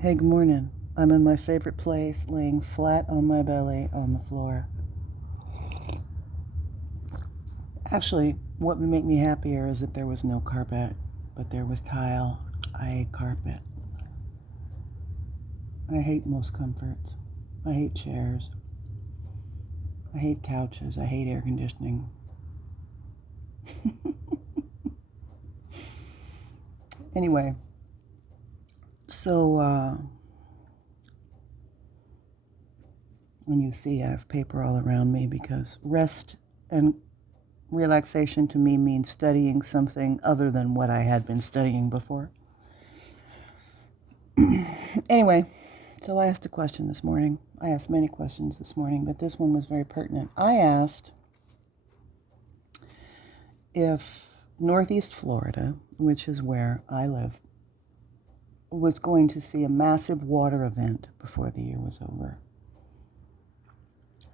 Hey, good morning. I'm in my favorite place, laying flat on my belly on the floor. Actually, what would make me happier is if there was no carpet, but there was tile. I hate carpet. I hate most comforts. I hate chairs. I hate couches. I hate air conditioning. Anyway, so when you see I have paper all around me because rest and relaxation to me means studying something other than what I had been studying before. Anyway, so I asked a question this morning. I asked many questions this morning, but this one was very pertinent. I asked if Northeast Florida, which is where I live, was going to see a massive water event before the year was over.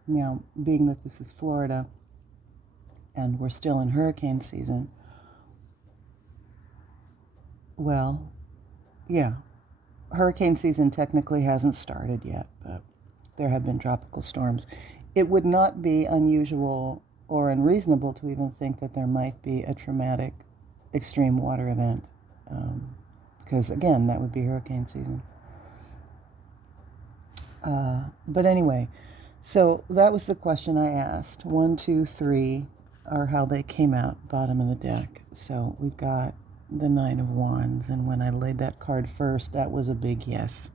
Now, being that this is Florida and we're still in hurricane season, well, yeah, hurricane season technically hasn't started yet, but there have been tropical storms. It would not be unusual or unreasonable to even think that there might be a traumatic extreme water event, because again, that would be hurricane season. But anyway, so that was the question I asked. 1, 2, 3 are how they came out, bottom of the deck. So we've got the 9 of Wands, and when I laid that card first, that was a big yes.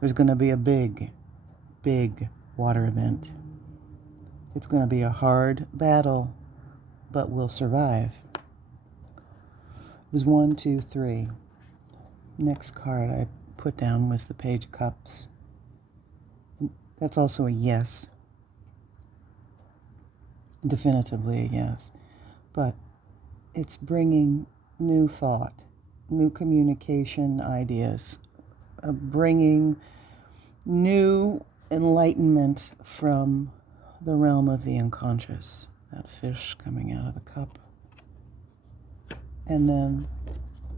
There's going to be a big, big water event. It's going to be a hard battle, but we'll survive. It was 1, 2, 3. Next card I put down was the Page of Cups. That's also a yes. Definitively a yes. But it's bringing new thought, new communication ideas, bringing new enlightenment from the realm of the unconscious. That fish coming out of the cup. And then,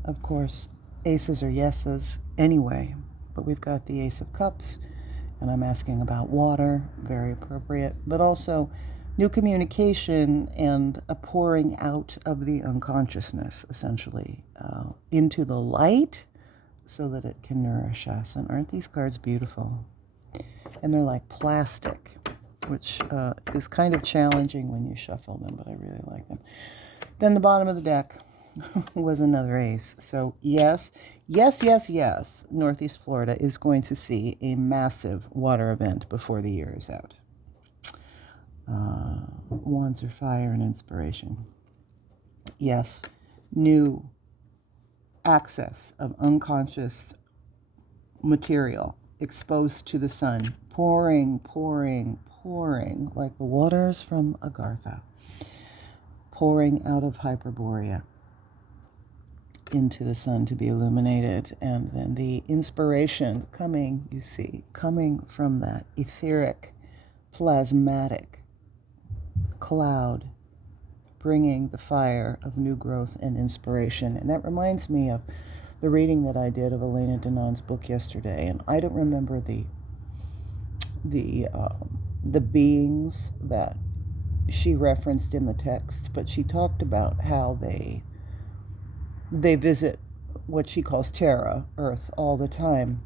of course, aces are yeses anyway, but we've got the Ace of Cups, and I'm asking about water, very appropriate, but also new communication and a pouring out of the unconsciousness, essentially, into the light so that it can nourish us. And aren't these cards beautiful? And they're like plastic, which is kind of challenging when you shuffle them, but I really like them. Then the bottom of the deck was another ace. So yes, Northeast Florida is going to see a massive water event before the year is out. Wands are fire and inspiration. Yes, new access of unconscious material exposed to the sun, pouring like the waters from Agartha, pouring out of Hyperborea into the sun to be illuminated, and then the inspiration coming from that etheric, plasmatic cloud, bringing the fire of new growth and inspiration. And that reminds me of the reading that I did of Elena Danon's book yesterday, and I don't remember the beings that she referenced in the text, but she talked about how they visit what she calls Terra, Earth, all the time,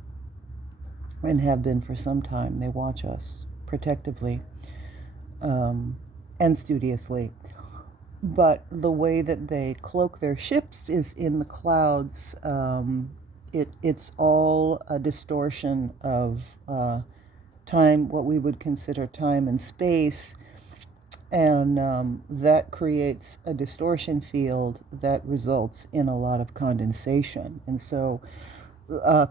and have been for some time. They watch us protectively and studiously. But the way that they cloak their ships is in the clouds. It's all a distortion of time, what we would consider time and space. And that creates a distortion field that results in a lot of condensation. And so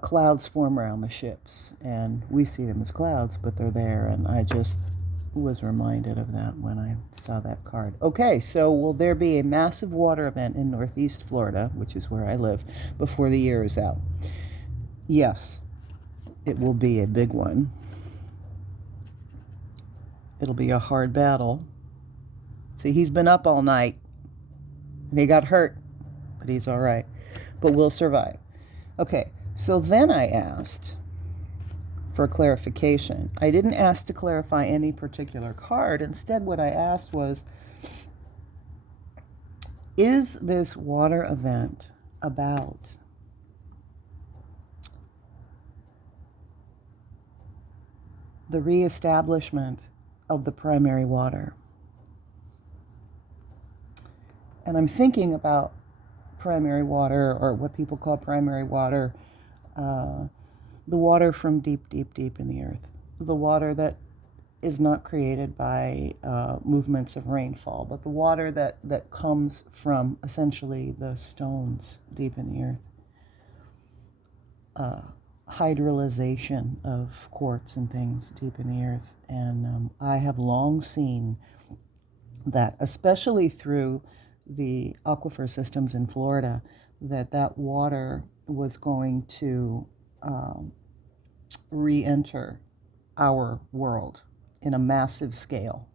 clouds form around the ships, and we see them as clouds, but they're there. And I just was reminded of that when I saw that card. Okay, so will there be a massive water event in Northeast Florida, which is where I live, before the year is out? Yes, it will be a big one. It'll be a hard battle. See, he's been up all night, and he got hurt, but he's all right. But we'll survive. Okay, So then I asked for clarification. I didn't ask to clarify any particular card. Instead, what I asked was, is this water event about the reestablishment of the primary water? And I'm thinking about primary water, or what people call primary water, the water from deep, deep, deep in the earth, the water that is not created by movements of rainfall, but the water that comes from essentially the stones deep in the earth, hydrolyzation of quartz and things deep in the earth. And I have long seen that, especially through the aquifer systems in Florida, that water was going to re-enter our world in a massive scale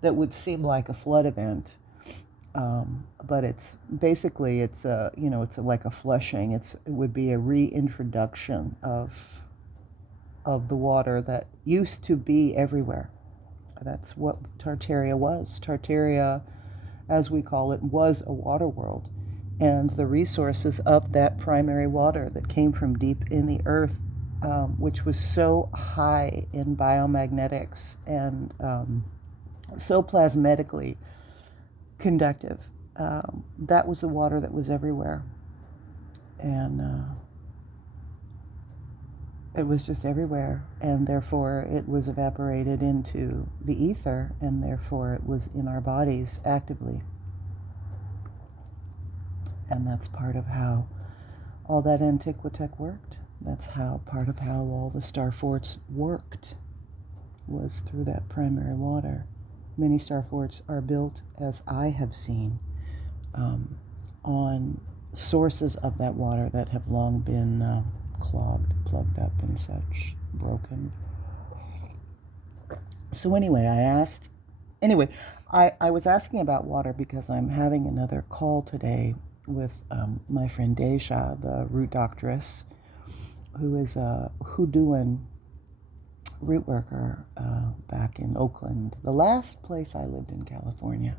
that would seem like a flood event, but it's basically it's like a flushing. It would be a reintroduction of the water that used to be everywhere. That's what Tartaria was. Tartaria, as we call it, was a water world. And the resources of that primary water that came from deep in the earth, which was so high in biomagnetics and so plasmatically conductive, that was the water that was everywhere. And it was just everywhere, and therefore it was evaporated into the ether, and therefore it was in our bodies actively. And that's part of how all that Antiquitech worked. That's how part of how all the star forts worked, was through that primary water. Many star forts are built, as I have seen, on sources of that water that have long been plugged up and such, broken. So anyway, I was asking about water because I'm having another call today with my friend Deja, the root doctoress, who is a Hoodooan root worker back in Oakland, the last place I lived in California.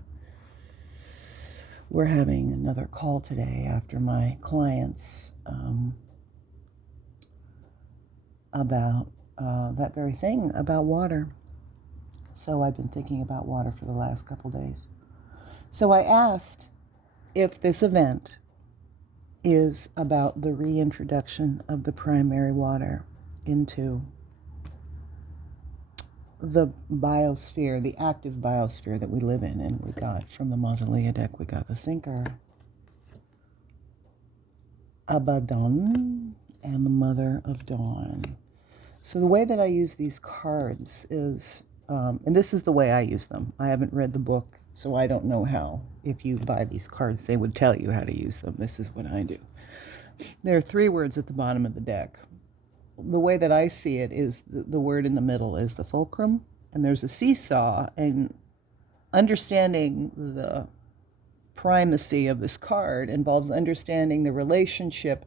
We're having another call today after my clients about that very thing, about water. So I've been thinking about water for the last couple days. So I asked if this event is about the reintroduction of the primary water into the biosphere, the active biosphere that we live in. And we got from the Mausolea deck, we got the thinker, Abaddon, and the Mother of Dawn. So the way that I use these cards is, and this is the way I use them. I haven't read the book, so I don't know how. If you buy these cards, they would tell you how to use them. This is what I do. There are 3 words at the bottom of the deck. The way that I see it is the word in the middle is the fulcrum, and there's a seesaw, and understanding the primacy of this card involves understanding the relationship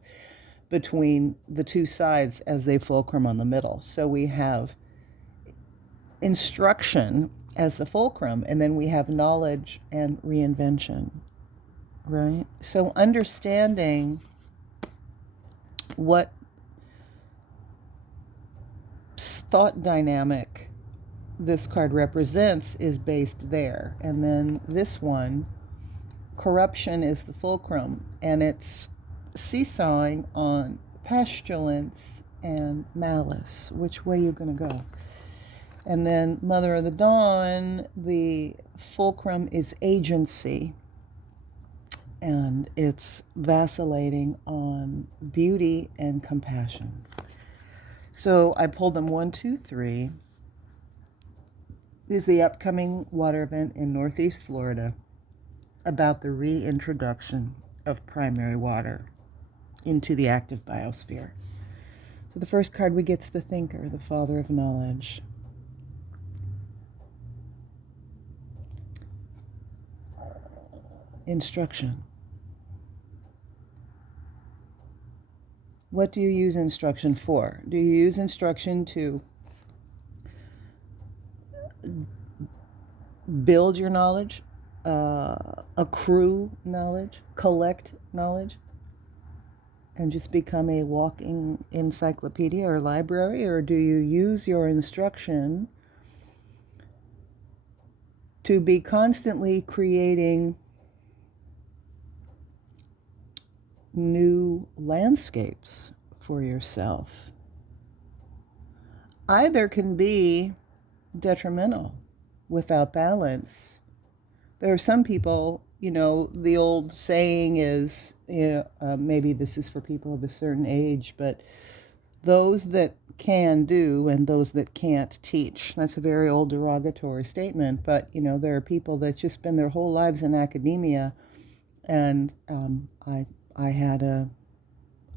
between the 2 sides as they fulcrum on the middle. So we have instruction as the fulcrum, and then we have knowledge and reinvention, right? So understanding what thought dynamic this card represents is based there. And then this one, corruption, is the fulcrum, and it's seesawing on pestilence and malice. Which way you going to go? And then Mother of the Dawn, the fulcrum is agency, and it's vacillating on beauty and compassion. So I pulled them 1, 2, 3. This is the upcoming water event in Northeast Florida about the reintroduction of primary water into the active biosphere. So the first card we get is the thinker, the father of knowledge. Instruction. What do you use instruction for? Do you use instruction to build your knowledge, accrue knowledge, collect knowledge, and just become a walking encyclopedia or library? Or do you use your instruction to be constantly creating new landscapes for yourself? Either can be detrimental without balance. There are some people, the old saying is, maybe this is for people of a certain age, but those that can do and those that can't teach. That's a very old derogatory statement, but, there are people that just spend their whole lives in academia. And I had a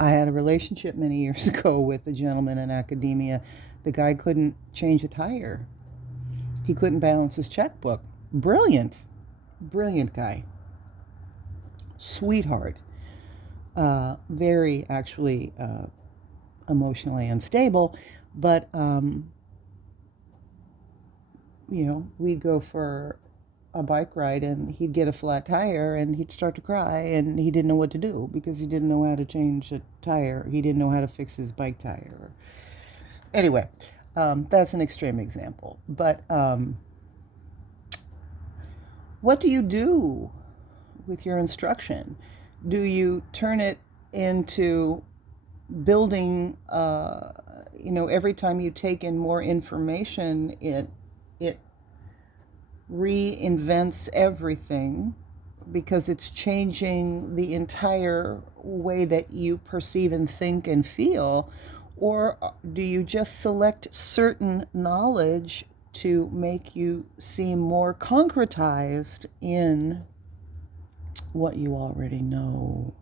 relationship many years ago with a gentleman in academia. The guy couldn't change a tire. He couldn't balance his checkbook. Brilliant guy. Sweetheart. Very, actually, emotionally unstable. But, we'd go for a bike ride and he'd get a flat tire and he'd start to cry and he didn't know what to do because he didn't know how to change a tire. He didn't know how to fix his bike tire. Anyway, that's an extreme example. But what do you do with your instruction? Do you turn it into building, every time you take in more information, it reinvents everything because it's changing the entire way that you perceive and think and feel? Or do you just select certain knowledge to make you seem more concretized in what you already know?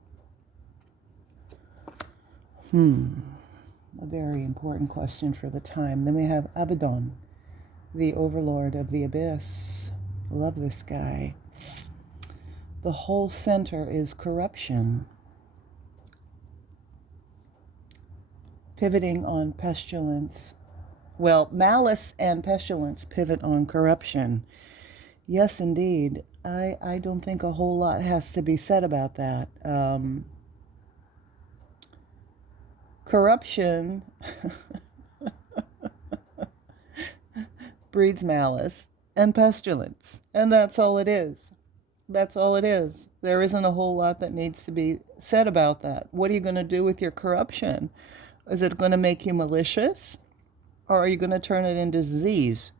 A very important question for the time. Then we have Abaddon, the overlord of the abyss. Love this guy. The whole center is corruption. Pivoting on pestilence. Well, malice and pestilence pivot on corruption. Yes, indeed. I don't think a whole lot has to be said about that. Corruption breeds malice and pestilence, and that's all it is. That's all it is. There isn't a whole lot that needs to be said about that. What are you going to do with your corruption? Is it going to make you malicious, or are you going to turn it into disease?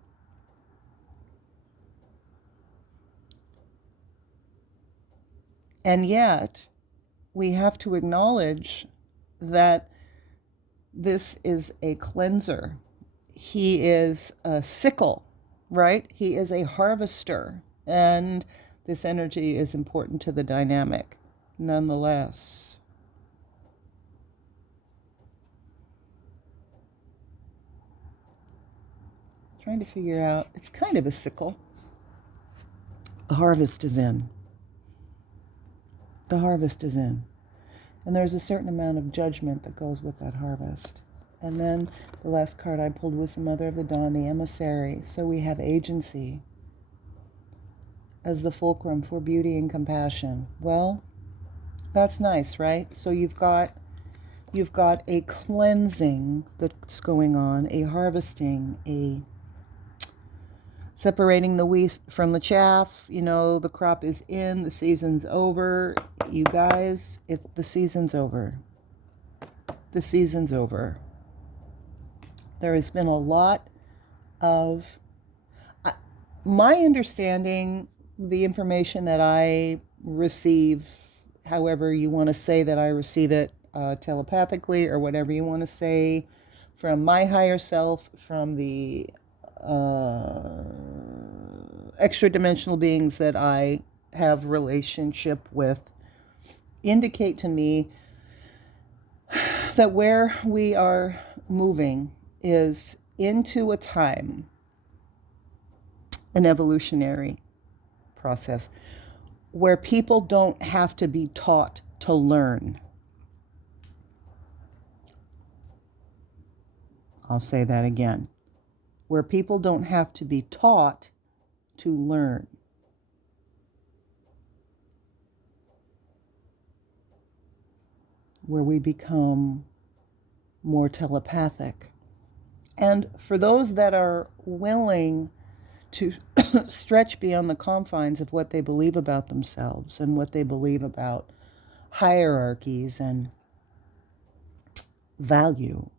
And yet, we have to acknowledge that this is a cleanser. He is a sickle, right? He is a harvester. And this energy is important to the dynamic, nonetheless. Trying to figure out, it's kind of a sickle. The harvest is in. The harvest is in. And there's a certain amount of judgment that goes with that harvest. And then the last card I pulled was the Mother of the Dawn, the emissary. So we have agency as the fulcrum for beauty and compassion. Well, that's nice, right? So you've got a cleansing that's going on, a harvesting, a separating the wheat from the chaff. The crop is in, the season's over. You guys, the season's over. The season's over. There has been a lot of, my understanding, the information that I receive, however you want to say that I receive it, telepathically or whatever you want to say, from my higher self, from the extra dimensional beings that I have relationship with, indicate to me that where we are moving is into a time, an evolutionary process, where people don't have to be taught to learn. I'll say that again. Where people don't have to be taught to learn. Where we become more telepathic. And for those that are willing to stretch beyond the confines of what they believe about themselves and what they believe about hierarchies and value,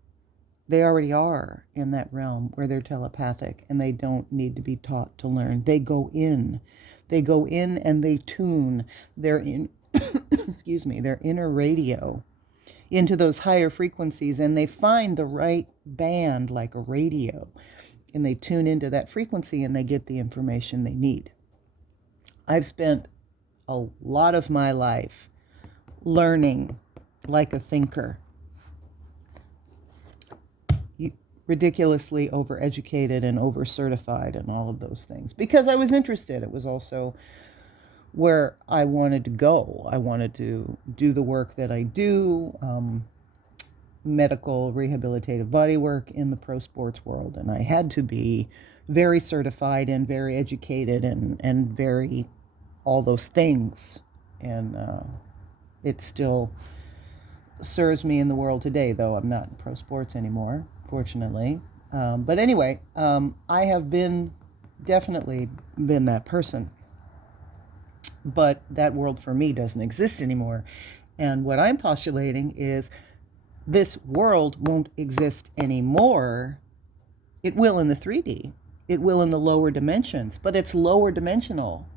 they already are in that realm where they're telepathic and they don't need to be taught to learn. They go in. They go in and they tune their their inner radio into those higher frequencies, and they find the right band like a radio, and they tune into that frequency and they get the information they need. I've spent a lot of my life learning like a thinker, ridiculously overeducated and over-certified and all of those things because I was interested. It was also where I wanted to go. I wanted to do the work that I do, medical rehabilitative body work in the pro sports world, and I had to be very certified and very educated and very all those things, and it still serves me in the world today, though I'm not in pro sports anymore, fortunately. But anyway, I have definitely been that person. But that world for me doesn't exist anymore. And what I'm postulating is this world won't exist anymore. It will in the 3D. It will in the lower dimensions, but it's lower dimensional.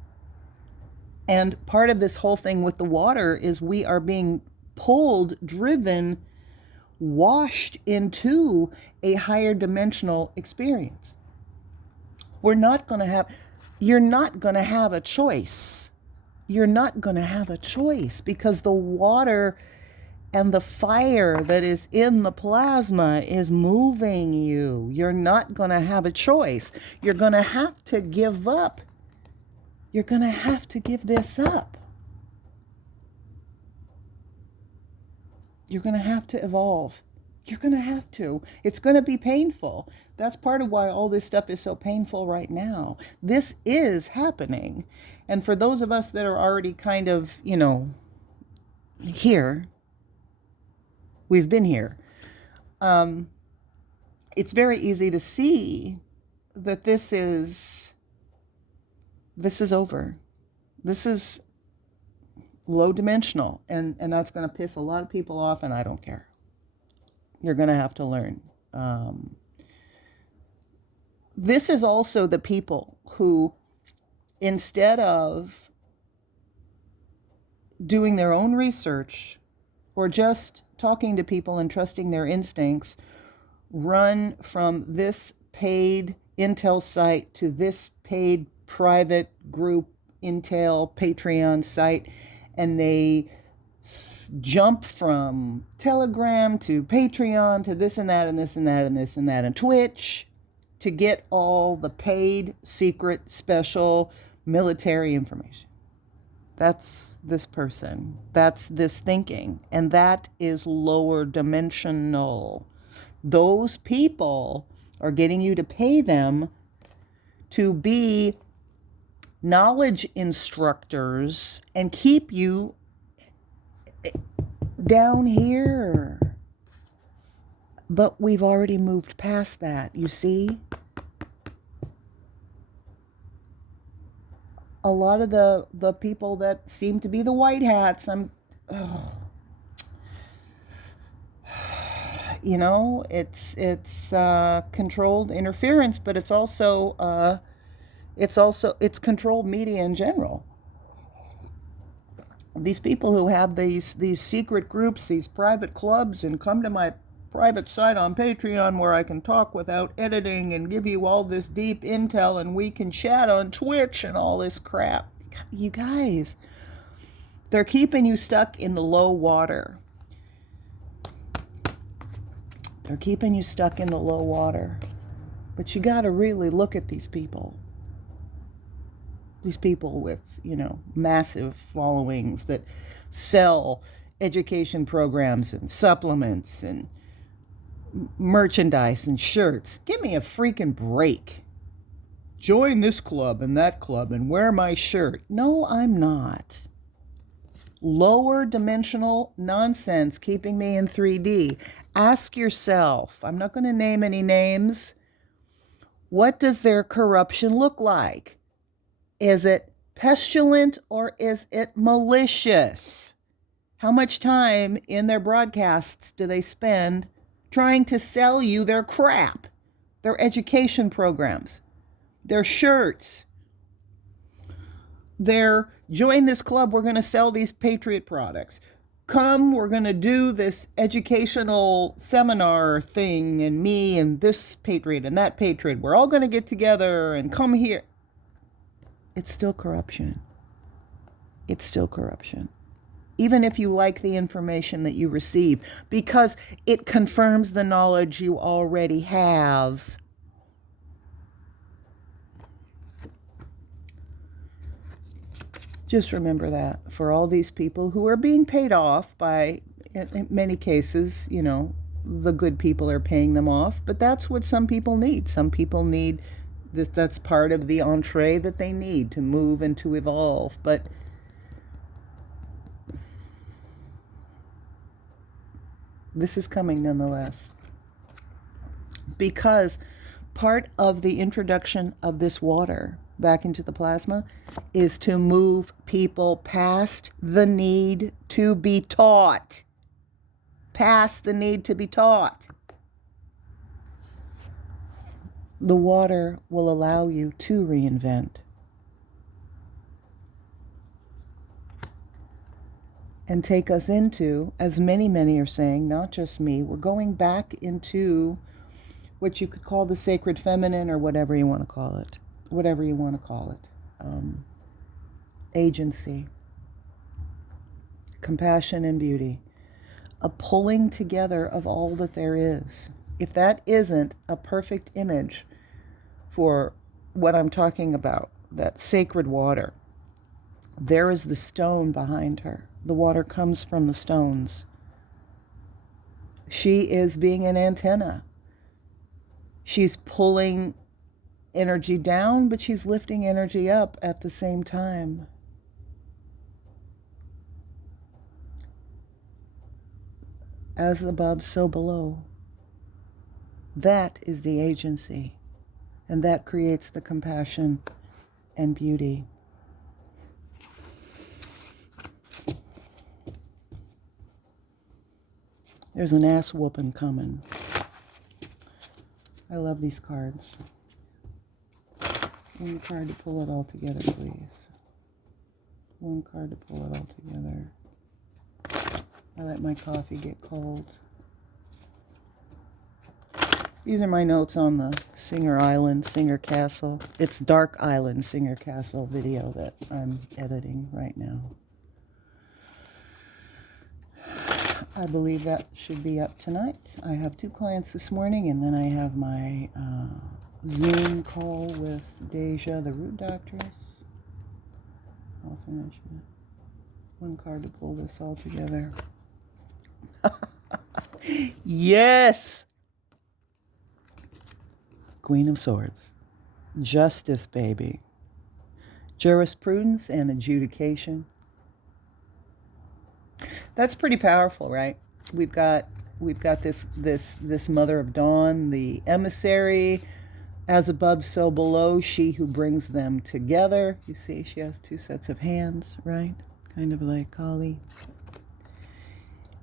And part of this whole thing with the water is we are being pulled, driven, washed into a higher dimensional experience. You're not going to have a choice. You're not going to have a choice because the water and the fire that is in the plasma is moving you. You're not going to have a choice. You're going to have to give up. You're going to have to give this up. You're going to have to evolve. You're going to have to. It's going to be painful. That's part of why all this stuff is so painful right now. This is happening. And for those of us that are already kind of, here, we've been here, it's very easy to see that this is over. This is low dimensional, and that's going to piss a lot of people off, and I don't care. You're going to have to learn. This is also the people who, instead of doing their own research or just talking to people and trusting their instincts, run from this paid Intel site to this paid private group Intel Patreon site, and they jump from Telegram to Patreon to this and that and this and that and this and that and Twitch to get all the paid, secret, special military information. That's this person. That's this thinking. And that is lower dimensional. Those people are getting you to pay them to be knowledge instructors and keep you down here. But we've already moved past that, you see? A lot of the people that seem to be the white hats, it's controlled interference, but it's also controlled media in general. These people who have these secret groups, these private clubs, and come to my private site on Patreon where I can talk without editing and give you all this deep intel, and we can chat on Twitch and all this crap. You guys, they're keeping you stuck in the low water. They're keeping you stuck in the low water. But you got to really look at these people. These people with, massive followings that sell education programs and supplements and merchandise and shirts. Give me a freaking break. Join this club and that club and wear my shirt. No, I'm not. Lower dimensional nonsense keeping me in 3D. Ask yourself, I'm not going to name any names, what does their corruption look like? Is it pestilent or is it malicious? How much time in their broadcasts do they spend trying to sell you their crap, their education programs, their shirts, their join this club, we're going to sell these Patriot products. Come, we're going to do this educational seminar thing, and me and this Patriot and that Patriot, we're all going to get together and come here. It's still corruption. It's still corruption. Even if you like the information that you receive, because it confirms the knowledge you already have. Just remember that for all these people who are being paid off by, in many cases, you know, the good people are paying them off, but that's what some people need. Some people need this, that's part of the entree that they need to move and to evolve. But this is coming nonetheless. Because part of the introduction of this water back into the plasma is to move people past the need to be taught. Past the need to be taught. The water will allow you to reinvent. And take us into, as many are saying, not just me, we're going back into what you could call the sacred feminine, or whatever you want to call it. Whatever you want to call it. Agency. Compassion and beauty. A pulling together of all that there is. If that isn't a perfect image for what I'm talking about, that sacred water, there is the stone behind her. The water comes from the stones. She is being an antenna. She's pulling energy down, but she's lifting energy up at the same time. As above, so below. That is the agency, and that creates the compassion and beauty. There's an ass whooping coming. I love these cards. One card to pull it all together, please. One card to pull it all together. I let my coffee get cold. These are my notes on the Singer Island, Singer Castle. It's Dark Island, Singer Castle video that I'm editing right now. I believe that should be up tonight. I have 2 clients this morning, and then I have my Zoom call with Deja, the root doctress. I'll finish it. One card to pull this all together. Yes! Queen of Swords. Justice, baby. Jurisprudence and adjudication. That's pretty powerful, right? We've got this Mother of Dawn, the emissary, as above, so below, she who brings them together. You see, she has 2 sets of hands, right? Kind of like Kali.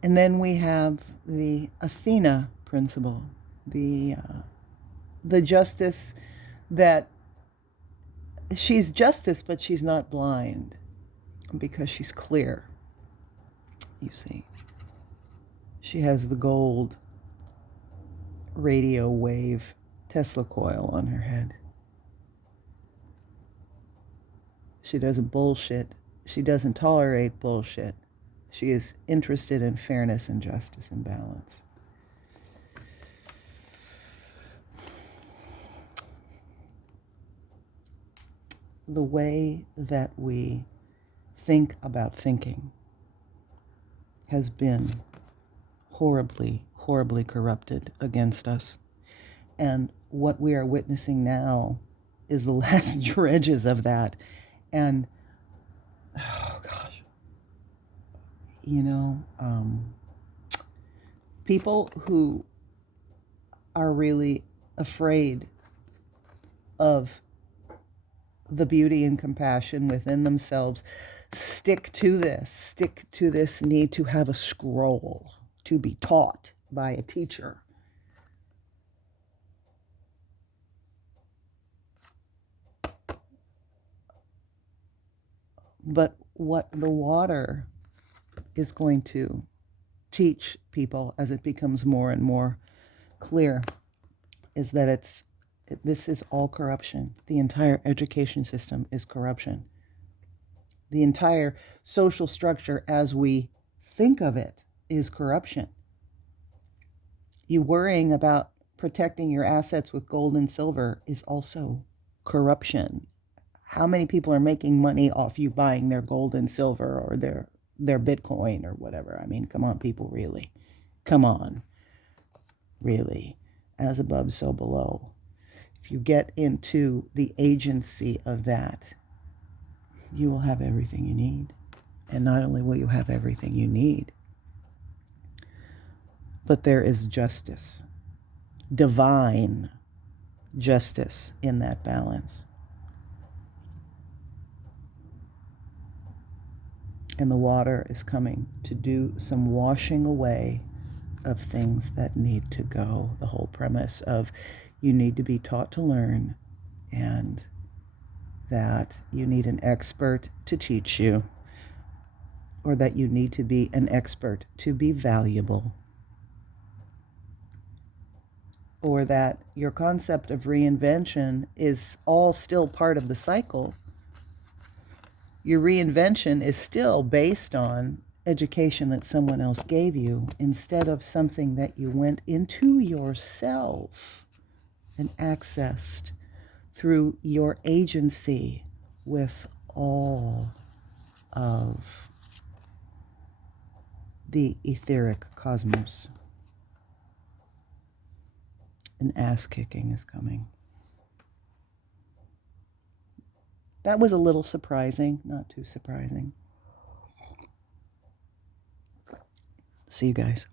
And then we have the Athena principle, the justice that she's justice, but she's not blind because she's clear. You see, she has the gold radio wave Tesla coil on her head. She doesn't bullshit. She doesn't tolerate bullshit. She is interested in fairness and justice and balance. The way that we think about thinking has been horribly horribly corrupted against us. And what we are witnessing now is the last dredges of that. And, oh gosh, you know, people who are really afraid of the beauty and compassion within themselves stick to this need to have a scroll, to be taught by a teacher. But what the water is going to teach people as it becomes more and more clear is that this is all corruption. The entire education system is corruption. The entire social structure as we think of it is corruption. You worrying about protecting your assets with gold and silver is also corruption. How many people are making money off you buying their gold and silver or their Bitcoin or whatever? I mean, come on, people, really. Come on. Really. As above, so below. If you get into the agency of that, you will have everything you need. And not only will you have everything you need, but there is justice, divine justice in that balance. And the water is coming to do some washing away of things that need to go. The whole premise of you need to be taught to learn, and that you need an expert to teach you, or that you need to be an expert to be valuable, or that your concept of reinvention is all still part of the cycle. Your reinvention is still based on education that someone else gave you instead of something that you went into yourself and accessed through your agency with all of the etheric cosmos. An ass kicking is coming. That was a little surprising, not too surprising. See you guys.